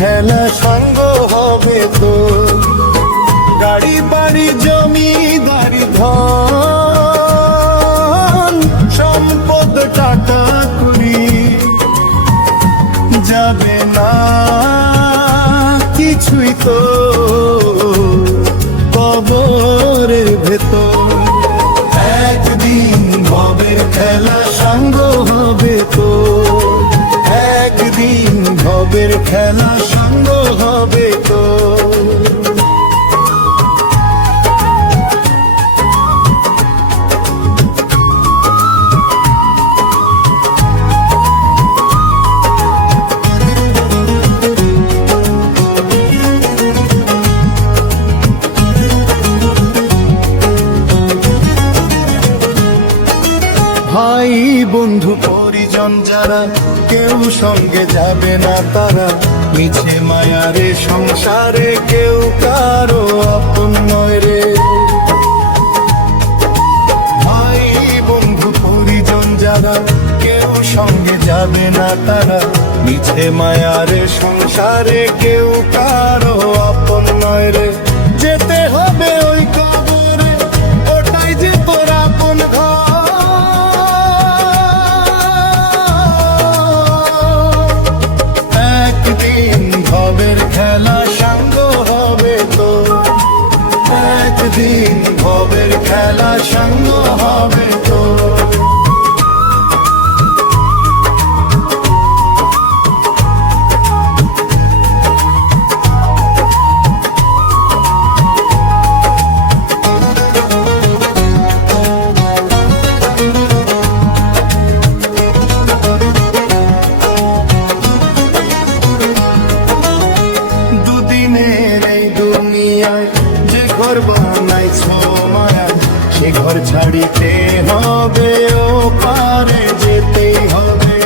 খেলা সঙ্গ হবে তো, গাড়ি বাড়ি জমিদারি ধন সম্পদ টাকা করি যাবে না কিছুই তো কবরের ভেতর। একদিন ভবের খেলা সঙ্গ হবে তো, একদিন ভবের খেলা সঙ্গ হবে তো। ভাই বন্ধু পরিজন যারা কেউ সঙ্গে যাবে না তারা, মিছে মায়ারে সংসারে কেউ কারো আপন নয় রে। ভাই বন্ধু পরিজন যারা কেউ সঙ্গে যাবে না তারা, মিছে মায়ারে সংসারে কেউ কারো আপন নয় রে। যেতে হবে ওই কবরে, ওটাই যে তোর আপন ঘর। একদিন ভবের খেলা সঙ্গ হবে তো, একদিন ভবের খেলা সঙ্গ হবে তো। দুদিনের এই দুনিয়ায় যে ঘর বানাইছো মায়া, সে ঘর ছাড়িতে হবে, ও পারে যেতেই হবে।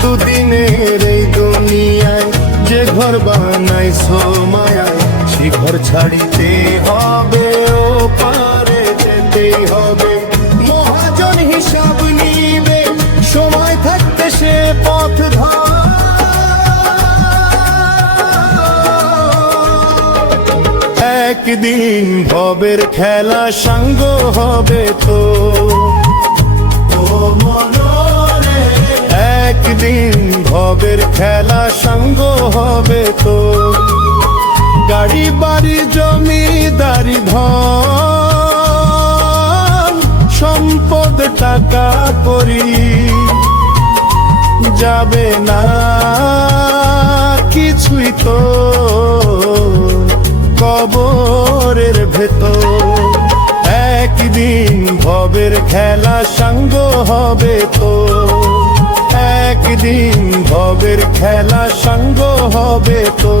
দুদিনের এই দুনিয়ায় যে ঘর বানাইছো মায়া, সে ঘর ছাড়িতে হবে, ও পারে যেতেই হবে। মহাজন হিসাব নিবে সময় থাকতে সে পথ ধর। একদিন ভবের খেলা সঙ্গ হবে তো, একদিন ভবের খেলা সঙ্গ হবে তো। গাড়ি বাড়ি জমিদারি ধন সম্পদ টাকা করি যাবে না কিছুই তো কবরের ভেতর। একদিন ভবের খেলা সঙ্গ হবে তো, একদিন ভবের খেলা সঙ্গ হবে তো।